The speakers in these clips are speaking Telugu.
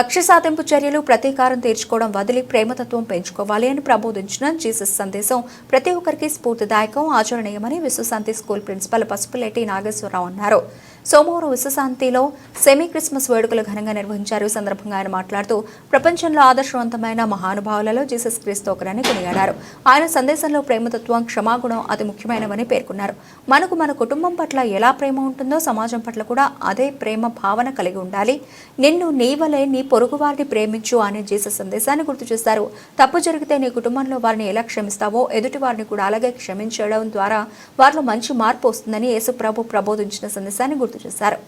కక్ష సాధింపు చర్యలు ప్రతీకారం తీర్చుకోవడం వదిలి ప్రేమతత్వం పెంచుకోవాలి అని ప్రబోధించిన జీసస్ సందేశం ప్రతి ఒక్కరికి స్ఫూర్తిదాయకం, ఆచరణీయమని విశ్వశాంతి స్కూల్ ప్రిన్సిపల్ పసుపులేటి నాగేశ్వరరావు అన్నారు. సోమవారం విశ్వశాంతిలో సెమీ క్రిస్మస్ వేడుకలు ఘనంగా నిర్వహించారు. ఈ సందర్భంగా ఆయన మాట్లాడుతూ ప్రపంచంలో ఆదర్శవంతమైన మహానుభావులలో జీసస్ క్రీస్తు ఒకరని కొనియాడారు. ఆయన సందేశంలో ప్రేమతత్వం, క్షమాగుణం అతి ముఖ్యమైనవని పేర్కొన్నారు. మనకు మన కుటుంబం పట్ల ఎలా ప్రేమ ఉంటుందో సమాజం పట్ల కూడా అదే ప్రేమ భావన కలిగి ఉండాలి. నిన్ను నీవలే నీ పొరుగువారిని ప్రేమించు అనే జీసస్ సందేశాన్ని గుర్తు చేశారు. తప్పు జరిగితే నీ కుటుంబంలో వారిని ఎలా క్షమిస్తావో ఎదుటి వారిని కూడా అలాగే క్షమించడం ద్వారా వారిలో మంచి మార్పు వస్తుందని యేసు ప్రభు ప్రబోధించిన సందేశాన్ని గుర్తు చేశారు.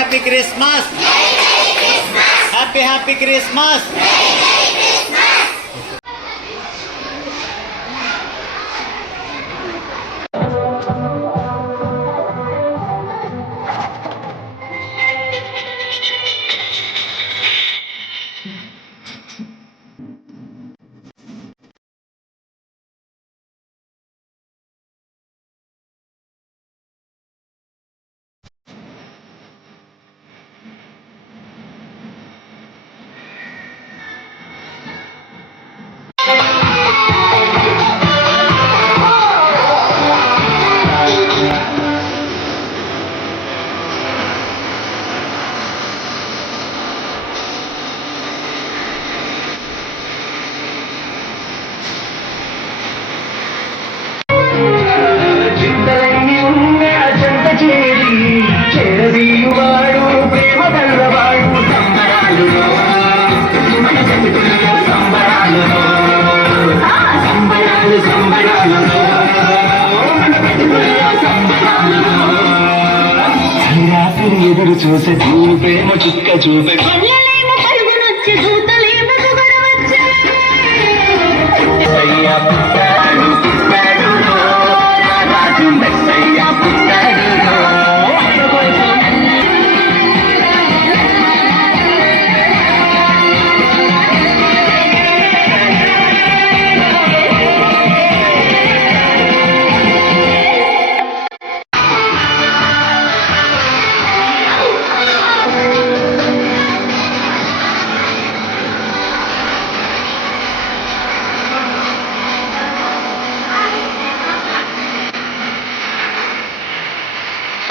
Happy Christmas! Happy Christmas! ఎదురు చూసే ప్రేమ చుక్క చూపే